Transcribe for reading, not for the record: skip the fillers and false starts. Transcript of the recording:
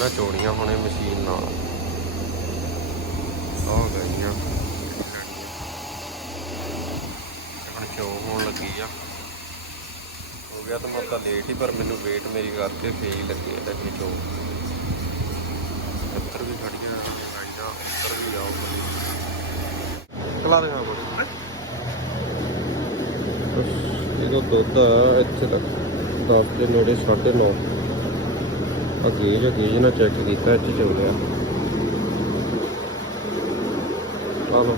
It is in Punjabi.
ਇਹਨਾਂ ਚੋਣੀਆਂ ਹੁਣੇ ਮਸ਼ੀਨ ਨਾਲ ਹੋ ਗਈਆਂ। ਹੁਣ ਚੋ ਹੋਣ ਲੱਗੀ ਆ। ਹੋ ਗਿਆ ਤਾਂ ਮੈਂ ਤਾਂ ਲੇਟ ਹੀ, ਪਰ ਮੈਨੂੰ ਵੇਟ ਮੇਰੀ ਕਰਕੇ ਫੇਰ ਹੀ ਲੱਗੇ ਲੱਗੇ ਚੋ। ਇੱਧਰ ਵੀ ਖੜੀਆਂ ਗਾਈਆਂ, ਉੱਧਰ ਵੀ ਆਓ ਕਲਾ ਦੇਣਾ ਬੜੀ। ਇਹਦਾ ਦੁੱਧ ਆ ਇੱਥੇ ਤੱਕ 10 ਦੇ ਨੇੜੇ 9.5। ਆ ਗੇਜ ਨਾਲ ਚੈੱਕ ਕੀਤਾ, ਇੱਥੇ ਚੱਲ ਰਿਹਾ। ਆ ਲਓ।